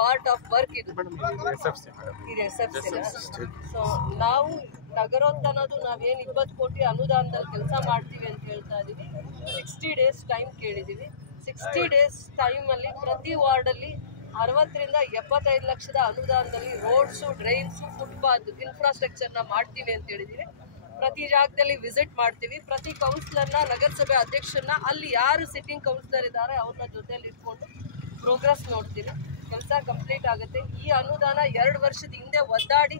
Part of work ಇದು SFC. So ನಾವು ನಗರೋತ್ಥಾನದು ನಾವೇನು 20 ಕೋಟಿ ಅನುದಾನದಲ್ಲಿ ಕೆಲಸ ಮಾಡ್ತೀವಿ ಅಂತ ಹೇಳ್ತಾ ಇದೀವಿ. 60 ಡೇಸ್ ಟೈಮ್ ಕೇಳಿದೀವಿ. 60 ಡೇಸ್ ಟೈಮಲ್ಲಿ ಪ್ರತಿ ವಾರ್ಡಲ್ಲಿ 60 ರಿಂದ 75 ಲಕ್ಷದ ಅನುದಾನದಲ್ಲಿ ರೋಡ್ಸು, ಡ್ರೈನ್ಸು, ಫುಟ್ಪಾತ್ ಇನ್ಫ್ರಾಸ್ಟ್ರಕ್ಚರ್ನ ಮಾಡ್ತೀವಿ ಅಂತ ಹೇಳಿದೀವಿ. ಪ್ರತಿ ಜಾಗದಲ್ಲಿ ವಿಸಿಟ್ ಮಾಡ್ತೀವಿ. ಪ್ರತಿ ಕೌನ್ಸಿಲರ್ನ, ನಗರಸಭೆ ಅಧ್ಯಕ್ಷರನ್ನ, ಅಲ್ಲಿ ಯಾರು ಸಿಟ್ಟಿಂಗ್ ಕೌನ್ಸಿಲರ್ ಇದ್ದಾರೆ ಅವ್ರನ್ನ ಜೊತೆಯಲ್ಲಿ ಇಟ್ಕೊಂಡು ಪ್ರೋಗ್ರೆಸ್ ನೋಡ್ತೀವಿ. ಕೆಲಸ ಕಂಪ್ಲೀಟ್ ಆಗುತ್ತೆ. ಈ ಅನುದಾನ 2 ವರ್ಷದ ಹಿಂದೆ ಒದ್ದಾಡಿ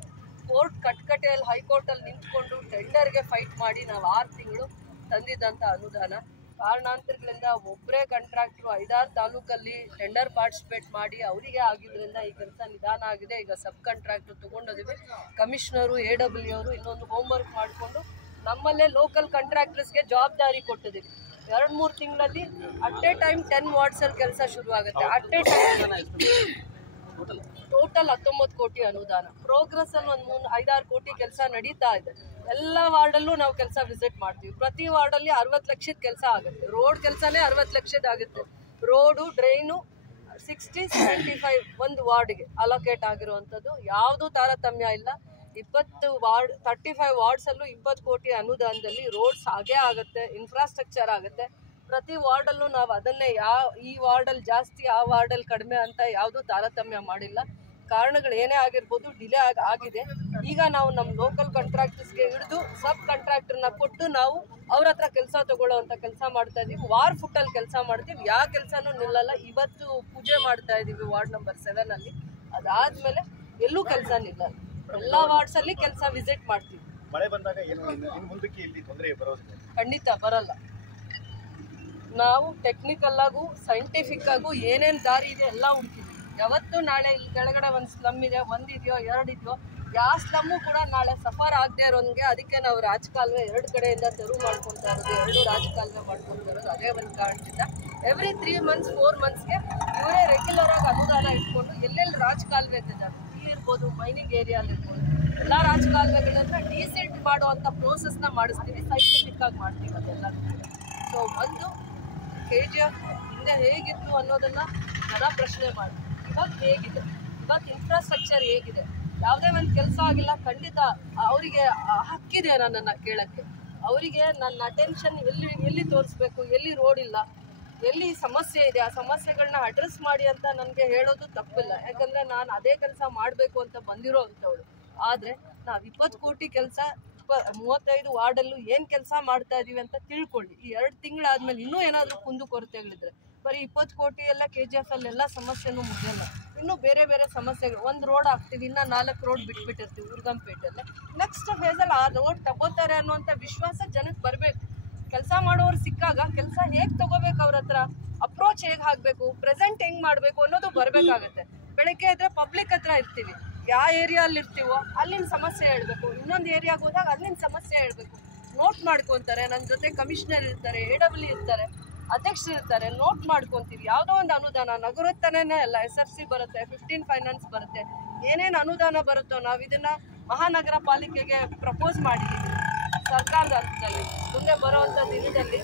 ಕೋರ್ಟ್ ಕಟ್ಕಟೆಯಲ್ಲಿ ಹೈಕೋರ್ಟಲ್ಲಿ ನಿಂತ್ಕೊಂಡು ಟೆಂಡರ್ಗೆ ಫೈಟ್ ಮಾಡಿ ನಾವು 6 ತಿಂಗಳು ತಂದಿದ್ದಂಥ ಅನುದಾನ. ಕಾರಣಾಂತರಗಳಿಂದ ಒಬ್ಬರೇ ಕಾಂಟ್ರಾಕ್ಟ್ರು 5-6 ತಾಲೂಕಲ್ಲಿ ಟೆಂಡರ್ ಪಾರ್ಟಿಸಿಪೇಟ್ ಮಾಡಿ ಅವರಿಗೆ ಆಗಿದ್ದರಿಂದ ಈ ಕೆಲಸ ನಿಧಾನ ಆಗಿದೆ. ಈಗ ಸಬ್ ಕಾಂಟ್ರಾಕ್ಟ್ರು ತೊಗೊಂಡಿದ್ದೀವಿ. ಕಮಿಷನರು, AW ಅವರು ಇನ್ನೊಂದು ಹೋಮ್ವರ್ಕ್ ಮಾಡಿಕೊಂಡು ನಮ್ಮಲ್ಲೇ ಲೋಕಲ್ ಕಾಂಟ್ರಾಕ್ಟರ್ಸ್ಗೆ ಜವಾಬ್ದಾರಿ ಕೊಟ್ಟಿದ್ದೀವಿ. 2-3 ತಿಂಗಳಲ್ಲಿ ಅಟ್ ಎ ಟೈಮ್ 10 ವಾರ್ಡ್ಸಲ್ಲಿ ಕೆಲಸ ಶುರು ಆಗುತ್ತೆ. ಅಟ್ ಎ ಟೈಮ್ ಟೋಟಲ್ 19 ಕೋಟಿ ಅನುದಾನ. ಪ್ರೋಗ್ರೆಸ್ ಅಲ್ಲಿ ಒಂದು 5-6 ಕೋಟಿ ಕೆಲಸ ನಡೀತಾ ಇದೆ. ಎಲ್ಲ ವಾರ್ಡಲ್ಲೂ ನಾವು ಕೆಲಸ ವಿಸಿಟ್ ಮಾಡ್ತೀವಿ. ಪ್ರತಿ ವಾರ್ಡಲ್ಲಿ 60 ಲಕ್ಷದ ಕೆಲಸ ಆಗುತ್ತೆ. ರೋಡ್ ಕೆಲಸನೇ 60 ಲಕ್ಷದ ಆಗುತ್ತೆ. ರೋಡು, ಡ್ರೈನು 60-75 ಒಂದು ವಾರ್ಡ್ಗೆ ಅಲೋಕೇಟ್ ಆಗಿರುವಂಥದ್ದು. ಯಾವುದೂ ತಾರತಮ್ಯ ಇಲ್ಲ. 35 ವಾರ್ಡ್ಸಲ್ಲೂ 20 ಕೋಟಿ ಅನುದಾನದಲ್ಲಿ ರೋಡ್ಸ್ ಆಗೇ ಆಗುತ್ತೆ, ಇನ್ಫ್ರಾಸ್ಟ್ರಕ್ಚರ್ ಆಗುತ್ತೆ. ಪ್ರತಿ ವಾರ್ಡಲ್ಲೂ ನಾವು ಅದನ್ನೇ ಈ ವಾರ್ಡಲ್ಲಿ ಜಾಸ್ತಿ, ಆ ವಾರ್ಡಲ್ಲಿ ಕಡಿಮೆ ಅಂತ ಯಾವುದೂ ತಾರತಮ್ಯ ಮಾಡಿಲ್ಲ. ಕಾರಣಗಳು ಏನೇ ಆಗಿರ್ಬೋದು, ಡಿಲೇ ಆಗಿದೆ. ಈಗ ನಾವು ನಮ್ಮ ಲೋಕಲ್ ಕಾಂಟ್ರಾಕ್ಟರ್ಸ್ಗೆ ಹಿಡಿದು ಸಬ್ ಕಾಂಟ್ರಾಕ್ಟರ್ನ ಕೊಟ್ಟು ನಾವು ಅವ್ರ ಹತ್ರ ಕೆಲಸ ತಗೊಳ್ಳೋವಂಥ ಕೆಲಸ ಮಾಡ್ತಾ ಇದ್ದೀವಿ. ವಾರ್ ಫುಟ್ಟಲ್ಲಿ ಕೆಲಸ ಮಾಡ್ತೀವಿ. ಯಾವ ಕೆಲಸನೂ ನಿಲ್ಲಲ್ಲ. ಇವತ್ತು ಪೂಜೆ ಮಾಡ್ತಾ ಇದ್ದೀವಿ ವಾರ್ಡ್ ನಂಬರ್ 7 ಅದಾದ್ಮೇಲೆ ಎಲ್ಲೂ ಕೆಲಸ ನಿಲ್ಲಲ್ಲ. ಎಲ್ಲ ವಾರ್ಡ್ಸಲ್ಲಿ ಕೆಲಸ ವಿಸಿಟ್ ಮಾಡ್ತೀವಿ. ಮಳೆ ಬಂದಾಗ ಮುಂದಕ್ಕೆ ಇಲ್ಲಿ ತೊಂದರೆ ಬರೋದಿಲ್ಲ? ಖಂಡಿತ ಬರಲ್ಲ. ನಾವು ಟೆಕ್ನಿಕಲ್ ಆಗು, ಸೈಂಟಿಫಿಕ್ ಆಗು ಏನೇನು ದಾರಿ ಇದೆ ಎಲ್ಲ ಹುಡುಕಿದ್ವಿ. ಯಾವತ್ತು ನಾಳೆ ಇಲ್ಲಿ ಕೆಳಗಡೆ ಒಂದು ಸ್ಲಮ್ ಇದೆ, 1 ಇದೆಯೋ 2 ಇದೆಯೋ, ಯಾವ ಸ್ಲಮ್ಮು ಕೂಡ ನಾಳೆ ಸಫರ್ ಆಗದೆ ಇರೋಂಗೆ. ಅದಕ್ಕೆ ನಾವು ರಾಜಕಾಲುವೆ 2 ಕಡೆಯಿಂದ ತೆರವು ಮಾಡ್ಕೊತಾ ಇರೋದು, 2 ರಾಜಕಾಲುವೆ ಮಾಡ್ಕೊತಾ ಇರೋದು ಅದೇ ಒಂದು ಕಾರಣದಿಂದ. ಎವ್ರಿ 3 ಮಂತ್ಸ್ 4 ಮಂತ್ಸ್ಗೆ ಇವರೇ ರೆಗ್ಯುಲರ್ ಆಗಿ ಅನುದಾನ ಇಟ್ಕೊಂಡು ಎಲ್ಲೆಲ್ಲಿ ರಾಜಕಾಲುವೆ ಇದೆ, ಇರ್ಬೋದು, ಮೈನಿಂಗ್ ಏರಿಯಾಲ್ ಇರ್ಬೋದು, ಎಲ್ಲ ರಾಜಕಾಲುವೆಗಳನ್ನ ಡೀಸೆಂಟ್ ಮಾಡುವಂಥ ಪ್ರೋಸೆಸ್ನ ಮಾಡಿಸ್ತೀವಿ. ಸೈಂಟಿಫಿಕ್ ಆಗಿ ಮಾಡ್ತೀವಿ ಅದೆಲ್ಲ. ಸೊ ಒಂದು KGF ಹಿಂದೆ ಹೇಗಿತ್ತು ಅನ್ನೋದನ್ನ ಜನ ಪ್ರಶ್ನೆ ಮಾಡಿ, ಇವಾಗ ಹೇಗಿದೆ, ಇವಾಗ ಇನ್ಫ್ರಾಸ್ಟ್ರಕ್ಚರ್ ಹೇಗಿದೆ, ಯಾವುದೇ ಒಂದು ಕೆಲಸ ಆಗಿಲ್ಲ. ಖಂಡಿತ ಅವರಿಗೆ ಹಕ್ಕಿದೆ ನನ್ನನ್ನು ಕೇಳೋಕ್ಕೆ. ಅವರಿಗೆ ನನ್ನ ಅಟೆನ್ಷನ್ ಎಲ್ಲಿ ತೋರಿಸ್ಬೇಕು, ಎಲ್ಲಿ ರೋಡ್ ಇಲ್ಲ, ಎಲ್ಲಿ ಸಮಸ್ಯೆ ಇದೆ, ಆ ಸಮಸ್ಯೆಗಳನ್ನ ಅಡ್ರೆಸ್ ಮಾಡಿ ಅಂತ ನನಗೆ ಹೇಳೋದು ತಪ್ಪಿಲ್ಲ. ಯಾಕಂದರೆ ನಾನು ಅದೇ ಕೆಲಸ ಮಾಡಬೇಕು ಅಂತ ಬಂದಿರೋ ಅಂಥವಳು. ಆದರೆ ನಾವು 20 ಕೋಟಿ ಕೆಲಸ 35 ವಾರ್ಡಲ್ಲೂ ಏನು ಕೆಲಸ ಮಾಡ್ತಾ ಇದೀವಿ ಅಂತ ತಿಳ್ಕೊಳ್ಳಿ. ಈ 2 ತಿಂಗಳಾದ್ಮೇಲೆ ಇನ್ನೂ ಏನಾದರೂ ಕುಂದುಕೊರತೆಗಳಿದ್ರೆ, ಬರೀ 20 ಕೋಟಿಯೆಲ್ಲ KGF ಅಲ್ಲೆಲ್ಲ ಸಮಸ್ಯೆನೂ ಮುಗಿಯಲ್ಲ. ಇನ್ನೂ ಬೇರೆ ಬೇರೆ ಸಮಸ್ಯೆಗಳು. 1 ರೋಡ್ ಹಾಕ್ತೀವಿ, ಇನ್ನೂ 4 ರೋಡ್ ಬಿಟ್ಬಿಟ್ಟಿರ್ತೀವಿ ಉರ್ಗಂಪೇಟೆಯಲ್ಲಿ. ನೆಕ್ಸ್ಟ್ ಫೇಸಲ್ಲಿ ಆ ರೋಡ್ ತಗೋತಾರೆ ಅನ್ನೋಂಥ ವಿಶ್ವಾಸ ಜನಕ್ಕೆ ಬರಬೇಕು. ಕೆಲಸ ಮಾಡೋರು ಸಿಕ್ಕಾಗ ಕೆಲಸ ಹೇಗೆ ತಗೋಬೇಕು, ಅವ್ರ ಹತ್ರ ಅಪ್ರೋಚ್ ಹೇಗೆ ಹಾಕಬೇಕು, ಪ್ರೆಸೆಂಟ್ ಹೆಂಗೆ ಮಾಡಬೇಕು ಅನ್ನೋದು ಬರಬೇಕಾಗತ್ತೆ. ಬೆಳಗ್ಗೆ ಇದ್ರೆ ಪಬ್ಲಿಕ್ ಹತ್ರ ಇರ್ತೀವಿ, ಯಾವ ಏರಿಯಲ್ಲಿ ಇರ್ತೀವೋ ಅಲ್ಲಿನ ಸಮಸ್ಯೆ ಹೇಳ್ಬೇಕು. ಇನ್ನೊಂದು ಏರಿಯಾಗೆ ಹೋದಾಗ ಅಲ್ಲಿನ ಸಮಸ್ಯೆ ಹೇಳ್ಬೇಕು. ನೋಟ್ ಮಾಡ್ಕೊತಾರೆ. ನನ್ನ ಜೊತೆ ಕಮಿಷನರ್ ಇರ್ತಾರೆ, AW ಇರ್ತಾರೆ, ಅಧ್ಯಕ್ಷರು ಇರ್ತಾರೆ. ನೋಟ್ ಮಾಡ್ಕೊತೀವಿ. ಯಾವುದೋ ಒಂದು ಅನುದಾನ, ನಗರೋತ್ಥಾನನೇ ಅಲ್ಲ, SFC ಬರುತ್ತೆ, 15 ಫೈನಾನ್ಸ್ ಬರುತ್ತೆ, ಏನೇನು ಅನುದಾನ ಬರುತ್ತೋ ನಾವು ಇದನ್ನ ಮಹಾನಗರ ಪಾಲಿಕೆಗೆ ಪ್ರಪೋಸ್ ಮಾಡಿದ್ದೀವಿ. ಸರ್ಕಾರದ ಹಂತದಲ್ಲಿ ಮುಂದೆ ಬರುವಂಥ ದಿನದಲ್ಲಿ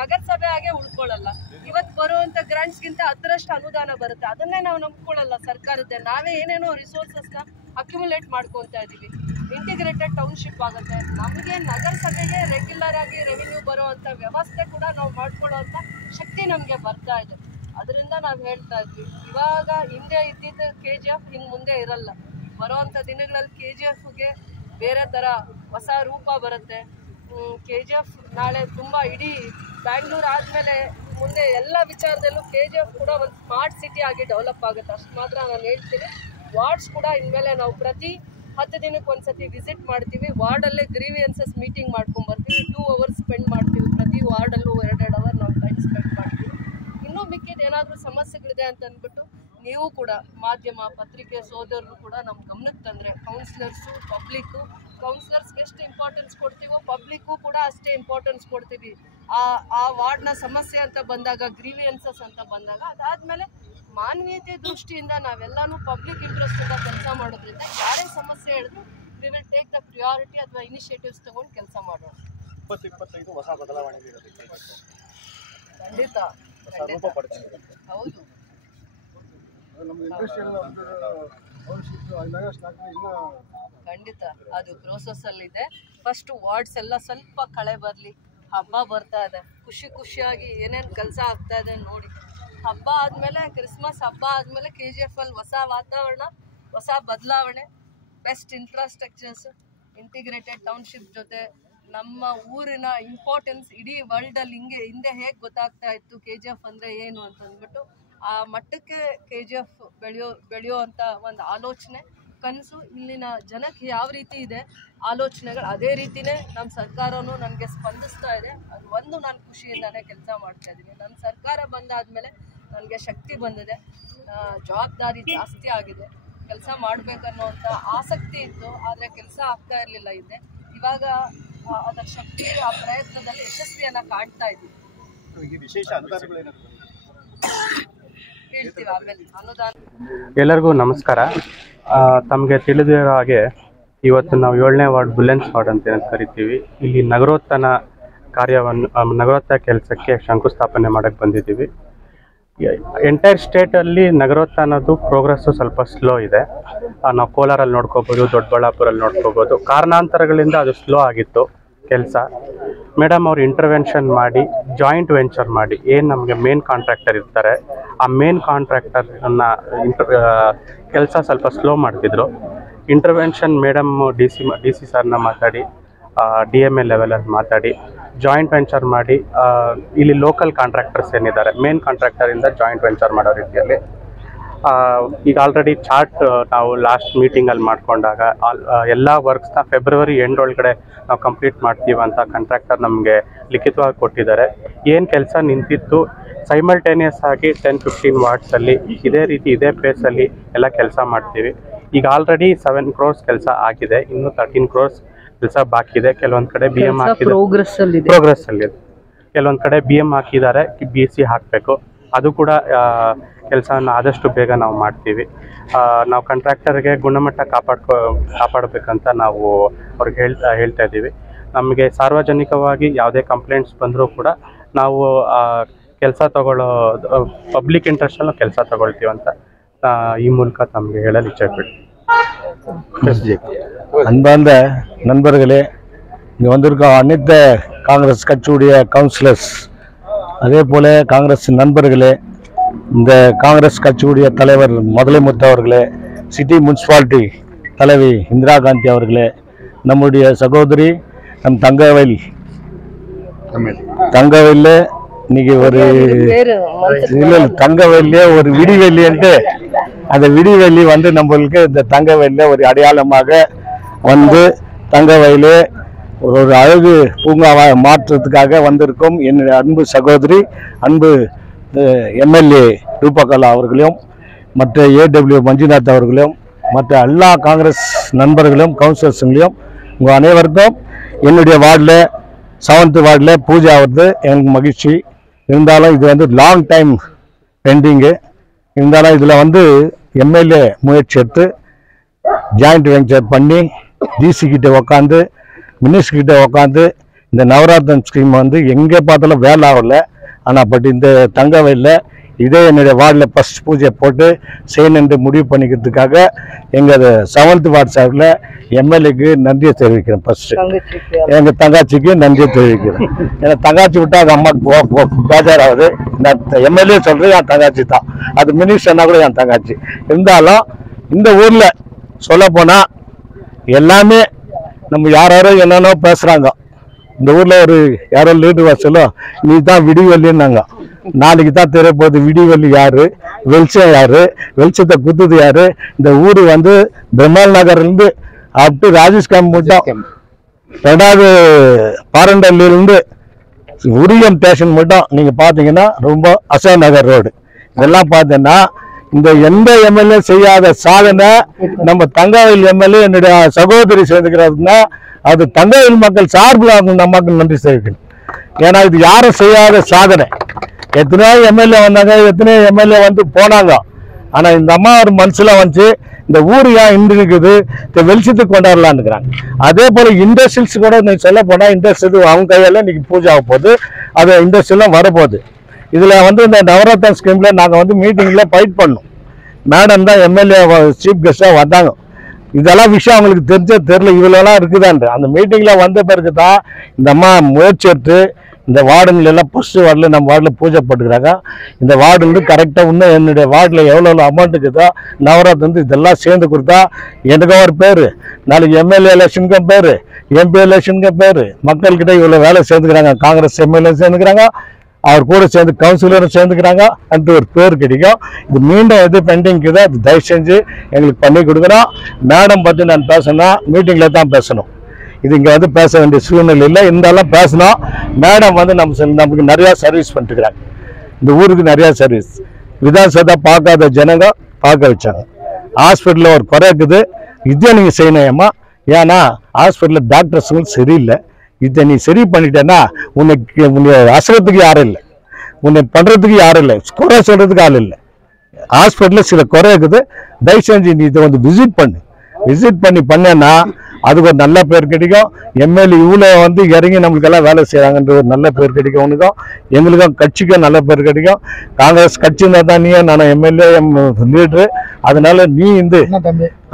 ನಗರಸಭೆ ಹಾಗೆ ಉಳ್ಕೊಳ್ಳಲ್ಲ. ಇವತ್ತು ಬರುವಂಥ ಗ್ರಾಂಟ್ಸ್ಗಿಂತ 10ರಷ್ಟು ಅನುದಾನ ಬರುತ್ತೆ. ಅದನ್ನೇ ನಾವು ನಂಬ್ಕೊಳ್ಳಲ್ಲ ಸರ್ಕಾರದ್ದೇ. ನಾವೇ ಏನೇನೋ ರಿಸೋರ್ಸಸ್ನ ಅಕ್ಯುಮುಲೇಟ್ ಮಾಡ್ಕೊತಾ ಇದ್ದೀವಿ. ಇಂಟಿಗ್ರೇಟೆಡ್ ಟೌನ್ಶಿಪ್ ಆಗುತ್ತೆ. ನಮಗೆ ನಗರಸಭೆಗೆ ರೆಗ್ಯುಲರ್ ಆಗಿ ರೆವಿನ್ಯೂ ಬರುವಂಥ ವ್ಯವಸ್ಥೆ ಕೂಡ ನಾವು ಮಾಡ್ಕೊಳ್ಳೋವಂಥ ಶಕ್ತಿ ನಮಗೆ ಬರ್ತಾ ಇದೆ. ಅದರಿಂದ ನಾವು ಹೇಳ್ತಾ ಇದ್ವಿ, ಇವಾಗ ಹಿಂದೆ ಇದ್ದಿದ್ದ KGF ಇನ್ನು ಮುಂದೆ ಇರಲ್ಲ. ಬರುವಂಥ ದಿನಗಳಲ್ಲಿ KGFಗೆ ಬೇರೆ ಥರ ಹೊಸ ರೂಪ ಬರುತ್ತೆ. KGF ನಾಳೆ ತುಂಬ ಇಡೀ ಬ್ಯಾಂಗ್ಳೂರು ಆದಮೇಲೆ ಮುಂದೆ ಎಲ್ಲ ವಿಚಾರದಲ್ಲೂ KGF ಕೂಡ ಒಂದು ಸ್ಮಾರ್ಟ್ ಸಿಟಿ ಆಗಿ ಡೆವಲಪ್ ಆಗುತ್ತೆ. ಅಷ್ಟು ಮಾತ್ರ ನಾನು ಹೇಳ್ತೀನಿ. ವಾರ್ಡ್ಸ್ ಕೂಡ ಇನ್ಮೇಲೆ ನಾವು ಪ್ರತಿ 10 ದಿನಕ್ಕೆ ಒಂದ್ಸತಿ ವಿಸಿಟ್ ಮಾಡ್ತೀವಿ. ವಾರ್ಡಲ್ಲೇ ಗ್ರೀವಿಯನ್ಸಸ್ ಮೀಟಿಂಗ್ ಮಾಡ್ಕೊಂಡ್ಬರ್ತೀವಿ. 2 ಅವರ್ಸ್ ಸ್ಪೆಂಡ್ ಮಾಡ್ತೀವಿ. ಪ್ರತಿ ವಾರ್ಡಲ್ಲೂ 2 ಅವರ್ ನಾವು ಟೈಮ್ ಸ್ಪೆಂಡ್ ಮಾಡ್ತೀವಿ. ಇನ್ನೂ ಮಿಕ್ಕಿದ ಏನಾದರೂ ಸಮಸ್ಯೆಗಳಿದೆ ಅಂತ ಅಂದ್ಬಿಟ್ಟು ನೀವು ಕೂಡ ಮಾಧ್ಯಮ, ಪತ್ರಿಕೆ ಸೋದರರು ಕೂಡ ನಮ್ಮ ಗಮನಕ್ಕೆ ತಂದರೆ, ಕೌನ್ಸಿಲರ್ಸು, ಪಬ್ಲಿಕ್ಕು, ಕೌನ್ಸಿಲರ್ಸ್ಗೆ ಎಷ್ಟು ಇಂಪಾರ್ಟೆನ್ಸ್ ಕೊಡ್ತೀವೋ ಪಬ್ಲಿಕ್ಕು ಕೂಡ ಅಷ್ಟೇ ಇಂಪಾರ್ಟೆನ್ಸ್ ಕೊಡ್ತೀವಿ. ಆ ವಾರ್ಡ್ನ ಸಮಸ್ಯೆ ಅಂತ ಬಂದಾಗ, ಗ್ರೀವಿಯನ್ಸಸ್ ಅಂತ ಬಂದಾಗ, ಅದಾದಮೇಲೆ ಮಾನವೀಯತೆ ದೃಷ್ಟಿಯಿಂದ ನಾವೆಲ್ಲನೂ ಪಬ್ಲಿಕ್ ಇಂಟ್ರೆಸ್ಟಿಂದ ಕೆಲಸ ಮಾಡೋದ್ರಿಂದ ಯಾರೇ ಸಮಸ್ಯೆ ಹೇಳಿದ್ರು we will take the priority ಅಥವಾ ಇನಿಷಿಯೇಟಿವ್ಸ್ ತಗೊಂಡು ಕೆಲಸ ಮಾಡೋಣ. 2025 ಹೊಸ ಬದಲಾವಣೆ ಖಂಡಿತ ಹೌದು. ಖಂಡಿತ ಅದು ಪ್ರೋಸೆಸ್ ಅಲ್ಲಿ ಇದೆ. ಫಸ್ಟ್ ವಾರ್ಡ್ಸ್ ಎಲ್ಲ ಸ್ವಲ್ಪ ಕಳೆ ಬರ್ಲಿ, ಹಬ್ಬ ಬರ್ತಾ ಇದೆ, ಖುಷಿಯಾಗಿ ಏನೇನು ಕೆಲಸ ಆಗ್ತಾ ಇದೆ ನೋಡಿ. ಹಬ್ಬ ಆದ್ಮೇಲೆ ಕ್ರಿಸ್ಮಸ್ ಹಬ್ಬ ಆದ್ಮೇಲೆ KGF ಅಲ್ಲಿ ಹೊಸ ವಾತಾವರಣ, ಹೊಸ ಬದಲಾವಣೆ, ಬೆಸ್ಟ್ ಇನ್ಫ್ರಾಸ್ಟ್ರಕ್ಚರ್ಸ್, ಇಂಟಿಗ್ರೇಟೆಡ್ ಟೌನ್ಶಿಪ್ ಜೊತೆ ನಮ್ಮ ಊರಿನ ಇಂಪಾರ್ಟೆನ್ಸ್ ಇಡೀ ವರ್ಲ್ಡ್ ಅಲ್ಲಿ ಹಿಂದೆ ಹೇಗೆ ಗೊತ್ತಾಗ್ತಾ ಇತ್ತು KGF ಅಂದ್ರೆ ಏನು ಅಂತ ಅಂದ್ಬಿಟ್ಟು ಆ ಮಟ್ಟಕ್ಕೆ KGF ಬೆಳೆಯೋ ಅಂತ ಒಂದು ಆಲೋಚನೆ, ಕನಸು ಇಲ್ಲಿನ ಜನಕ್ಕೆ ಯಾವ ರೀತಿ ಇದೆ ಆಲೋಚನೆಗಳು, ಅದೇ ರೀತಿನೇ ನಮ್ಮ ಸರ್ಕಾರನೂ ನನಗೆ ಸ್ಪಂದಿಸ್ತಾ ಇದೆ. ಅದು ಒಂದು ನಾನು ಖುಷಿಯಿಂದಾನೇ ಕೆಲಸ ಮಾಡ್ತಾ ಇದ್ದೀನಿ. ನನ್ನ ಸರ್ಕಾರ ಬಂದಾದ್ಮೇಲೆ ನನಗೆ ಶಕ್ತಿ ಬಂದಿದೆ, ಜವಾಬ್ದಾರಿ ಜಾಸ್ತಿ ಆಗಿದೆ, ಕೆಲಸ ಮಾಡಬೇಕನ್ನೋಂಥ ಆಸಕ್ತಿ ಇತ್ತು, ಆದರೆ ಕೆಲಸ ಆಗ್ತಾ ಇರಲಿಲ್ಲ ಇದೆ. ಇವಾಗ ಅದರ ಶಕ್ತಿ, ಆ ಪ್ರಯತ್ನದಲ್ಲಿ ಯಶಸ್ವಿಯನ್ನ ಕಾಣ್ತಾ ಇದ್ದೀವಿ. ವಿಶೇಷ ಅನುದಾನಗಳೇನಾದ್ರು ಹೇಳ್ತೀವಿ ಆಮೇಲೆ. ಅನುದಾನ. ಎಲ್ಲರಿಗೂ ನಮಸ್ಕಾರ. ತಮಗೆ ತಿಳಿದಿರೋ ಹಾಗೆ ಇವತ್ತು ನಾವು 7ನೇ ವಾರ್ಡ್ ಬುಲೆನ್ಸ್ ವಾರ್ಡ್ ಅಂತ ಕರಿತೀವಿ. ಇಲ್ಲಿ ನಗರೋತ್ಥಾನ ನಗರೋತ್ಥಾನ ಕೆಲಸಕ್ಕೆ ಶಂಕುಸ್ಥಾಪನೆ ಮಾಡಕ್ಕೆ ಬಂದಿದ್ದೀವಿ. ಎಂಟೈರ್ ಸ್ಟೇಟಲ್ಲಿ ನಗರೋತ್ಥಾನದ್ದು ಪ್ರೋಗ್ರೆಸ್ಸು ಸ್ವಲ್ಪ ಸ್ಲೋ ಇದೆ. ನಾವು ಕೋಲಾರಲ್ಲಿ ನೋಡ್ಕೋಬೋದು, ದೊಡ್ಡಬಳ್ಳಾಪುರಲ್ಲಿ ನೋಡ್ಕೋಬೋದು. ಕಾರಣಾಂತರಗಳಿಂದ ಅದು ಸ್ಲೋ ಆಗಿತ್ತು ಕೆಲಸ. ಮೇಡಮ್ ಅವ್ರು ಇಂಟರ್ವೆನ್ಷನ್ ಮಾಡಿ ಜಾಯಿಂಟ್ ವೆಂಚರ್ ಮಾಡಿ ಏನು ನಮಗೆ ಮೇನ್ ಕಾಂಟ್ರಾಕ್ಟರ್ ಇರ್ತಾರೆ, ಆ ಮೇನ್ ಕಾಂಟ್ರಾಕ್ಟರ್ನ ಕೆಲಸ ಸ್ವಲ್ಪ ಸ್ಲೋ ಮಾಡ್ತಿದ್ರು. ಇಂಟರ್ವೆನ್ಷನ್ ಮೇಡಮ್ ಡಿ ಸಿ ಸರ್ನ ಮಾತಾಡಿ DMA ಲೆವೆಲಲ್ಲಿ ಮಾತಾಡಿ ಜಾಯಿಂಟ್ ವೆಂಚರ್ ಮಾಡಿ ಇಲ್ಲಿ ಲೋಕಲ್ ಕಾಂಟ್ರಾಕ್ಟರ್ಸ್ ಏನಿದ್ದಾರೆ ಮೇನ್ ಕಾಂಟ್ರಾಕ್ಟರಿಂದ ಜಾಯಿಂಟ್ ವೆಂಚರ್ ಮಾಡೋ ರೀತಿಯಲ್ಲಿ ಈಗ ಆಲ್ರೆಡಿ ಚಾರ್ಟ್ ನಾವು ಲಾಸ್ಟ್ ಮೀಟಿಂಗಲ್ಲಿ ಮಾಡಿಕೊಂಡಾಗ ಎಲ್ಲ ವರ್ಕ್ಸ್ನ ಫೆಬ್ರವರಿ ಎಂಡ್ ಒಳಗಡೆ ನಾವು ಕಂಪ್ಲೀಟ್ ಮಾಡ್ತೀವಿ ಅಂತ ಕಾಂಟ್ರಾಕ್ಟರ್ ನಮಗೆ ಲಿಖಿತವಾಗಿ ಕೊಟ್ಟಿದ್ದಾರೆ. ಏನು ಕೆಲಸ ನಿಂತಿತ್ತು ಸೈಮಲ್ಟೇನಿಯಸ್ ಆಗಿ 10-15 ವಾರ್ಡ್ಸಲ್ಲಿ ಇದೇ ರೀತಿ ಇದೇ ಪ್ಲೇಸಲ್ಲಿ ಎಲ್ಲ ಕೆಲಸ ಮಾಡ್ತೀವಿ. ಈಗ ಆಲ್ರೆಡಿ 7 crores ಕೆಲಸ ಆಗಿದೆ, ಇನ್ನೂ 13 crores ಕೆಲಸ ಬಾಕಿ ಇದೆ. ಕೆಲವೊಂದು ಕಡೆ BM ಹಾಕಿದೆ, ಪ್ರೋಗ್ರೆಸ್ ಅಲ್ಲಿ ಇದೆ. ಕೆಲವೊಂದು ಕಡೆ BM ಹಾಕಿದ್ದಾರೆ, BC ಹಾಕಬೇಕು. ಅದು ಕೂಡ ಕೆಲಸನ ಆದಷ್ಟು ಬೇಗ ನಾವು ಮಾಡ್ತೀವಿ. ನಾವು ಕಾಂಟ್ರಾಕ್ಟರ್ಗೆ ಗುಣಮಟ್ಟ ಕಾಪಾಡಬೇಕಂತ ನಾವು ಅವ್ರಿಗೆ ಹೇಳ್ತಾ ಇದ್ದೀವಿ. ನಮಗೆ ಸಾರ್ವಜನಿಕವಾಗಿ ಯಾವುದೇ ಕಂಪ್ಲೇಂಟ್ಸ್ ಬಂದರೂ ಕೂಡ ನಾವು ಕೆಲಸ ತಗೊಳ್ಳೋ ಪಬ್ಲಿಕ್ ಇಂಟ್ರೆಸ್ಟಲ್ಲೂ ಕೆಲಸ ತಗೊಳ್ತೀವಿ ಅಂತ ಈ ಮೂಲಕ ತಮಗೆ ಹೇಳಲು ಇಚ್ಛೆಪಡ್ತೀನಿ. அன்பார்ந்த நண்பர்களே, இங்கே வந்திருக்கோம் அனைத்து காங்கிரஸ் கட்சியுடைய கவுன்சிலர்ஸ், அதே போல் காங்கிரஸ் நண்பர்களே, இந்த காங்கிரஸ் கட்சியுடைய தலைவர் முதலைமுத்து அவர்களே, சிட்டி முனிசிபாலிட்டி தலைவி இந்திரா காந்தி அவர்களே, நம்முடைய சகோதரி நம் தங்கவயலில் இன்னைக்கு ஒரு தங்கவயல்லே ஒரு விடிவெளின்ட்டு அந்த விடிவெளி வந்து நம்மளுக்கு இந்த தங்கவயலில் ஒரு அடையாளமாக வந்து தங்கவயலே ஒரு அழகு பூங்காவாக மாற்றுறதுக்காக வந்திருக்கும் என்னுடைய அன்பு சகோதரி, அன்பு MLA ரூபகலா அவர்களையும், மற்ற AW மஞ்சுநாத் அவர்களையும், மற்ற எல்லா காங்கிரஸ் நண்பர்களும் கவுன்சிலர்ஸுங்களையும் உங்கள் அனைவருக்கும் என்னுடைய வார்டில் 7th வார்டில் பூஜை ஆகிறது எனக்கு மகிழ்ச்சி. இருந்தாலும் இது வந்து லாங் டைம் பெண்டிங்கு. இருந்தாலும் இதில் வந்து MLA முயற்சி எடுத்து ஜாயிண்ட் வெஞ்சர் பண்ணி DC கிட்ட உக்காந்து மினிஸ்டர் கிட்ட உக்காந்து இந்த நவராத்திரன் ஸ்கீம் வந்து எங்கே பார்த்தாலும் வேலை ஆகலை. ஆனால் பட் இந்த தங்கவயலில் இதே என்னுடைய வார்டில் ஃபஸ்ட் பூஜை போட்டு செய்யணுன்று முடிவு பண்ணிக்கிறதுக்காக எங்கள் 7th வார்டு சார்பில் MLAக்கு நன்றியை தெரிவிக்கிறேன். ஃபஸ்ட்டு எங்கள் தங்காச்சிக்கு நன்றியை தெரிவிக்கிறேன். ஏன்னா தங்காச்சி விட்டால் அது அம்மாவுக்கு பேஜாராகுது. நான் MLA சொல்கிறது என் தங்காச்சி தான், அது மினிஸ்டர்னா கூட என் தங்காச்சி. இருந்தாலும் இந்த ஊரில் சொல்லப்போனால் எல்லாமே நம்ம யாரோ என்னென்னோ பேசுகிறாங்க. இந்த ஊரில் ஒரு யாரோ லீடர் வசலும் நீ தான் விடிவெளின்னாங்க. நாளைக்கு தான் தெரியப்போகுது விடிவெளி யாரு, வெளிச்சம் யாரு, வெளிச்சத்தை குத்துது யாரு. இந்த ஊர் வந்து பெருமாள் நகர்லேருந்து அப் டு ராஜேஷ் கேம்ப் மட்டும், 2வது பாரண்டல்லிருந்து உரியம் ஸ்டேஷன் மட்டும் நீங்கள் பார்த்தீங்கன்னா ரொம்ப அசோக் நகர் ரோடு இதெல்லாம் பார்த்தீங்கன்னா இந்த எந்த MLA செய்யாத சாதனை நம்ம தங்கவயல் MLA என்னுடைய சகோதரி செய்துக்கிறதுனா அது தங்கவயல் மக்கள் சார்பில் அவங்க நமக்கு நன்றி தெரிவிக்கணும். ஏன்னா இது யாரும் செய்யாத சாதனை. எத்தனையோ MLA வந்தாங்க, எத்தனையோ MLA வந்து போனாங்க. ஆனால் இந்த அம்மா ஒரு மனசில் வந்து இந்த ஊர் ஏன் இன்று இருக்குது, இந்த வெளிச்சத்துக்கு கொண்டாடலான்னு இருக்கிறாங்க. அதே போல் இண்டஸ்ட்ரியல்ஸ் கூட நீங்கள் சொல்ல போனால் இண்டஸ்ட்ரியல் அவங்க கையால் இன்னைக்கு பூஜை ஆக போகுது, அது இண்டஸ்ட்ரியெலாம் வரப்போகுது. இதில் வந்து இந்த நவரத்ன ஸ்கீமில் நாங்கள் வந்து மீட்டிங்கில் ஃபைட் பண்ணோம். மேடம் தான் எம்எல்ஏ சீஃப் கெஸ்டாக வந்தாங்க. இதெல்லாம் விஷயம் அவங்களுக்கு தெரியல, இவ்வளோலாம் இருக்குதான்ட்டு. அந்த மீட்டிங்கில் வந்த பிறகு தான் இந்த அம்மா முயற்சி எடுத்து இந்த வார்டுகள் எல்லாம் ஃபஸ்ட்டு வார்டில் நம்ம வார்டில் பூஜை போட்டுக்கிறாங்க. இந்த வார்டு வந்து கரெக்டாக இன்னும் என்னுடைய வார்டில் எவ்வளோ அமௌண்ட் இருக்குதோ நவராத்திரி வந்து இதெல்லாம் சேர்ந்து கொடுத்தா எனக்கும் ஒரு பேர், நாளைக்கு எம்எல்ஏ எலெக்ஷனுக்கும் பேர், எம்பி எலெக்ஷனுக்கும் பேர், மக்கள்கிட்ட இவ்வளோ வேலை சேர்ந்துக்கிறாங்க, காங்கிரஸ் எம்எல்ஏ சேர்ந்துக்கிறாங்க, அவர் கூட சேர்ந்து கவுன்சிலரும் சேர்ந்துக்கிறாங்க அந்த ஒரு பேர் கிடைக்கும். இது மீண்டும் எது பெண்டிங்க்கு தான் அது தயவு செஞ்சு எங்களுக்கு பண்ணி கொடுக்குறோம். மேடம் பற்றி நான் பேசணும்னா மீட்டிங்கில் தான் பேசணும், இது இங்கே வந்து பேச வேண்டிய சூழ்நிலை இல்லை. இருந்தாலும் பேசணும். மேடம் வந்து நமக்கு நிறையா சர்வீஸ் பண்ணிட்டுருக்குறாங்க, இந்த ஊருக்கு நிறையா சர்வீஸ். விதானசபா பார்க்காத ஜனங்க பார்க்க வச்சாங்க. ஹாஸ்பிட்டலில் ஒரு குறை இருக்குது, இதை நீங்கள் செய்யணும் ஏமா, ஏன்னா ஹாஸ்பிட்டலில் டாக்டர்ஸுங்களும் சரியில்லை. இதை நீ சரி பண்ணிட்டேன்னா உன்னை அசரத்துக்கு யாரும் இல்லை, உன்னை பண்ணுறதுக்கு யாரும் இல்லை, குறை சொல்கிறதுக்கு ஆள் இல்லை. ஹாஸ்பிட்டலில் சில குறை இருக்குது, தயவு செஞ்சு நீ இதை வந்து விசிட் பண்ணேன்னா அதுக்கு ஒரு நல்ல பேர் கிடைக்கும். எம்எல்ஏ இவ்வளோ வந்து இறங்கி நம்மளுக்கெல்லாம் வேலை செய்கிறாங்கன்ற ஒரு நல்ல பேர் கிடைக்கும். உனக்கும் எங்களுக்கும் கட்சிக்கும் நல்ல பேர் கிடைக்கும். காங்கிரஸ் கட்சி இருந்தால் தான் நீ நான் எம்எல்ஏ லீட்ரு, அதனால நீ இந்த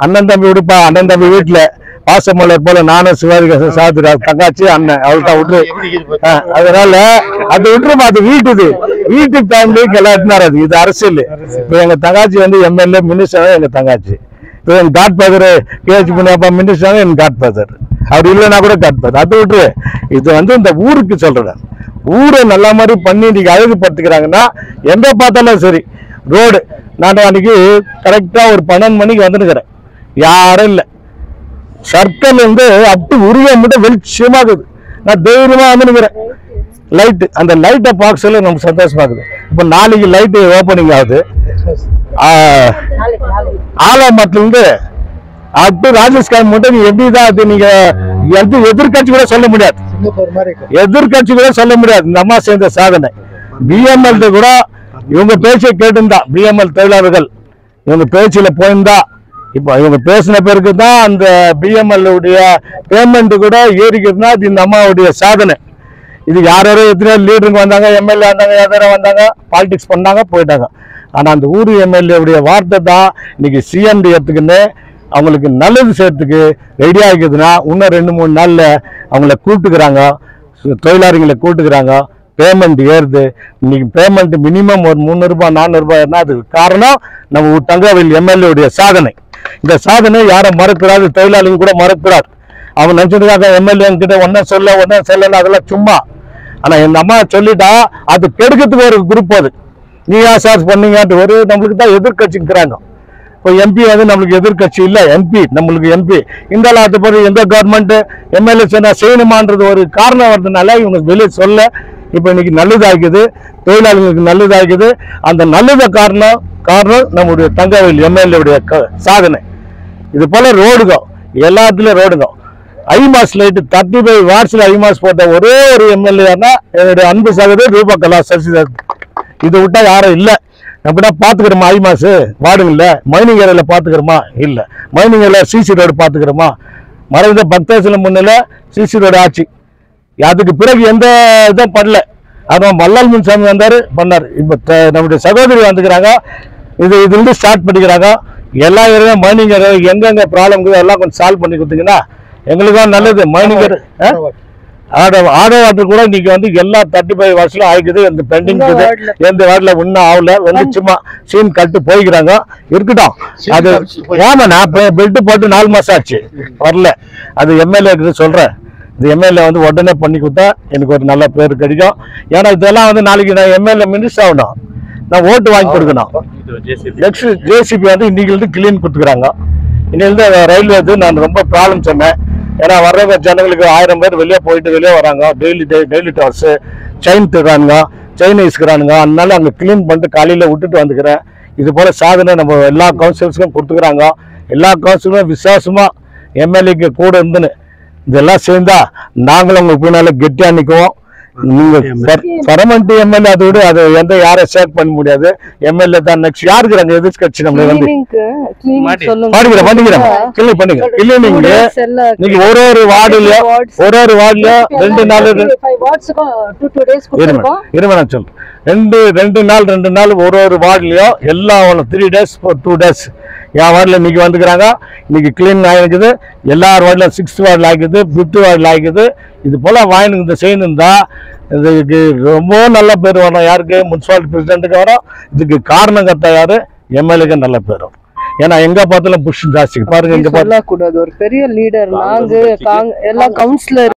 அண்ணன் தம்பி விடுப்பா. அண்ணன் தம்பி வீட்டில் பாசமலர் போல நானும் சிவாஜி சாதிரா தங்காச்சி அண்ணன் அவள்தான் விட்டுரு. அதனால அது விட்டுருமா, அது வீட்டு ஃபேமிலிக்கு எல்லாம் எடுத்துனாரு. அது இது அரசியல். இப்போ எங்க தங்காச்சி வந்து எம்எல்ஏ மினிஸ்டர், எங்க தங்காச்சி இப்போ என் காட் ஃபாதர் கேஹெச் புனியப்பா மினிஸ்டர், என் காட் ஃபாதர். அவர் இல்லைன்னா கூட காட் ஃபாதர். அது விட்டுரு. இது வந்து இந்த ஊருக்கு சொல்றேன், ஊரை நல்ல மாதிரி பண்ணி இன்னைக்கு அழகுபடுத்திக்கிறாங்கன்னா எங்க பார்த்தாலும் சரி. ரோடு நான் அன்னைக்கு கரெக்டா ஒரு 12 மணிக்கு வந்துருக்கிறேன், யாரும் இல்லை. சர்க்கிள் வந்து அப்படி உருவ மட்டும் வெளிச்சமாகுது. நான் தைரியமா வந்துருக்கிறேன். லைட்டு, அந்த லைட்டை பார்க்க சொல்ல நம்ம சந்தோஷமாகுது. இப்போ நாளைக்கு லைட்டு ஓப்பனிங் ஆகுது. ஆலமரத்துலேருந்து அப்படி ராஜஸ்தான் மட்டும் நீ எப்படிதான் அது நீங்க எதிர்கட்சி கூட சொல்ல முடியாது, எதிர்கட்சி கூட சொல்ல முடியாது. இந்த அம்மா சேர்ந்த சாதனை. பிஎம்எல் கூட இவங்க பேச்சை கேட்டுருந்தா, பிஎம்எல் தொழிலாளர்கள் இவங்க பேச்சில் போயிருந்தா, இப்போ இவங்க பேசின பிறகு தான் அந்த பிஎம்எல் உடைய பேமெண்ட் கூட ஏறிக்கிறதுனா அது இந்த அம்மாவுடைய சாதனை. இது யாரோ எத்தனையோ லீடருங்க வந்தாங்க, எம்எல்ஏ வந்தாங்க, யாரோ வந்தாங்க, பாலிடிக்ஸ் பண்ணாங்க, போயிட்டாங்க. ஆனால் அந்த ஊர் எம்எல்ஏ உடைய வார்த்தை தான் இன்னைக்கு சிஎம்டி எடுத்துக்கின்னு அவங்களுக்கு நல்லது செய்யறதுக்கு ரெடி ஆகிக்குதுன்னா இன்னும் 2-3 நாளில் அவங்கள கூப்பிட்டுக்கிறாங்க, தொழிலாளிகளை கூப்பிட்டுக்கிறாங்க. பேமெண்ட் ஏறுது. இன்னைக்கு பேமெண்ட் மினிமம் ஒரு 300 ரூபாய் 400 ரூபாய்னா அது காரணம் நம்ம தங்கவேல் எம்எல்ஏ உடைய சாதனை. இந்த சாதனை யாரும் மறக்கிறாரு, தொழிலாளிங்க கூட மறக்கிறார். அவன் நினைச்சிருக்காங்க எம்எல்ஏ கிட்ட ஒன்னும் சொல்லல, அதெல்லாம் சும்மா. ஆனா இந்த அம்மா சொல்லிட்டா அது கெடுக்கிறதுக்கு ஒரு குரூப், அது நீ சார்ஜ் பண்ணீங்கன்ட்டு ஒரு நம்மளுக்கு தான் எதிர்கட்சிங்கிறாங்க. இப்போ எம்பி வந்து நம்மளுக்கு எதிர்கட்சி இல்லை, எம்பி நம்மளுக்கு எம்பி. இந்த அது பிறகு எந்த கவர்மெண்ட் எம்எல்ஏ சொன்னா செய்யணுமான்றது ஒரு காரணம் வர்றதுனால இவங்க வெளியே சொல்ல. இப்போ இன்னைக்கு நல்லதாகிக்குது, தொழிலாளிகளுக்கு நல்லதாகிக்குது. அந்த நல்லத காரணம் நம்முடைய தங்கவேல் எம்எல்ஏ சாதனை. இது போல ரோடுங்க எல்லாத்துலயும் ரோடுங்க. ஐமாஸ் லைட்டு 35 வாட்ஸ்ல ஐமாஸ் போட்ட ஒரே ஒரு எம்எல்ஏன்னா என்னுடைய அன்பு சகோதரர் ரூபகலா சசிதர். இது விட்டா யாரும் இல்லை. அப்படின்னா பாத்துக்கிறோமா ஐமாஸ் வார்டுங்கள்ல? மைனிங் ஏரியால பாத்துக்கிறோமா? இல்லை. மைனிங் ஏரியா சிசி ரோடு பாத்துக்கிறோமா? மறைந்த பக்தேசலம் முன்னில சிசி ரோடு ஆச்சு. அதுக்கு பிறகு எந்த இதுவும் பண்ணல. அதான் மல்லால் முன்சாமி வந்தாரு, பண்ணாரு. இப்ப நம்முடைய சகோதரி வந்துக்கிறாங்க, இதுல ஸ்டார்ட் பண்ணிக்கிறாங்க. எல்லா ஏரியா மைனிங் ஏரியா எங்கெங்க ப்ராப்ளம் எல்லாம் கொஞ்சம் சால்வ் பண்ணி கொடுத்தீங்கன்னா எங்களுக்கும் நல்லது. மைனிங் ஆடோ வாட்டர் கூட இன்னைக்கு வந்து எல்லா 35 வாட்ஸ்ல ஆயிக்குது. இந்த பெண்டிங் எந்த வார்டில் இன்னும் ஆகல, வந்து சும்மா சீன் கட்டு போய்க்கிறாங்க. இருக்கட்டும். அது ஏமா நான் பெல்ட் போட்டு 4 மாசம் ஆச்சு வரல. அது எம்எல்ஏ சொல்றேன். இந்த எம்எல்ஏ வந்து உடனே பண்ணி கொடுத்தா எனக்கு ஒரு நல்ல பேர் கிடைக்கும். ஏன்னா இதெல்லாம் வந்து நாளைக்கு நான் எம்எல்ஏ மினிஸ்டர் ஆகணும், நான் ஓட்டு வாங்கி கொடுக்கணும். நெக்ஸ்ட் ஜேசிபி வந்து இன்னைக்கு கிளீன் கொடுத்துக்கிறாங்க. இன்னிலிருந்து ரயில்வே நான் ரொம்ப ப்ராப்ளம் சொன்னேன். ஏன்னா வர்றவங்க ஜனங்களுக்கு 1000 பேர் வெளியே போயிட்டு வெளியே வராங்க. டெய்லி டவர்ஸ் செயின் திடுறானுங்க, செயின் இஸ்கிறானுங்க. அதனால அங்கே கிளீன் பண்ணிட்டு காலையில் விட்டுட்டு வந்துக்கிறேன். இது போல சாதனை நம்ம எல்லா கவுன்சிலர்ஸுக்கும் கொடுத்துக்கிறாங்க. எல்லா கவுன்சிலரும் விசுவாசமா எம்எல்ஏக்கு கூட இருந்துன்னு இதெல்லாம் சேர்ந்தா நாங்களும் உங்களுக்கு பின்னால கெட்டியா நிற்குவோம். நீங்க பரமண்டி எம்எல்ஏ அதை விட அது எந்த யாரும் ஷேர் பண்ண முடியாது. எம்எல்ஏ தான் நெக்ஸ்ட் யாருக்கு அங்க எதிர்கட்சி நம்ம வந்து பண்ணிக்கிறோம் கிளீனிங். நீங்க ஒரு வார்டுலயோ 2 நாள் ரெண்டு நாள் ஒரு வார்டுலயோ எல்லாம் 3 days 2 days என் வார்டில் இன்னைக்கு வந்துக்கிறாங்க. இன்னைக்கு கிளீன் ஆகிருக்குது. எல்லார் வார்டில் 6th வார்டில் ஆகிக்குது, 5th வார்டில் ஆகிக்குது. இது போல வாங்கினு செய்யணுந்தா இதுக்கு ரொம்ப நல்ல பேர் வரும். யாருக்கு? முனிசிபாலிட்டி பிரசிடென்ட்டுக்கு வரும். இதுக்கு காரணம் கட்ட யாரு? எம்எல்ஏக்கு நல்ல பேர் வரும். ஏன்னா எங்க பார்த்தாலும் புஷ் ஜாஸ்தி பாருங்க. இங்க சொல்லக்கூடாது, ஒரு பெரிய லீடர் நாங்க எல்லா கவுன்சிலர்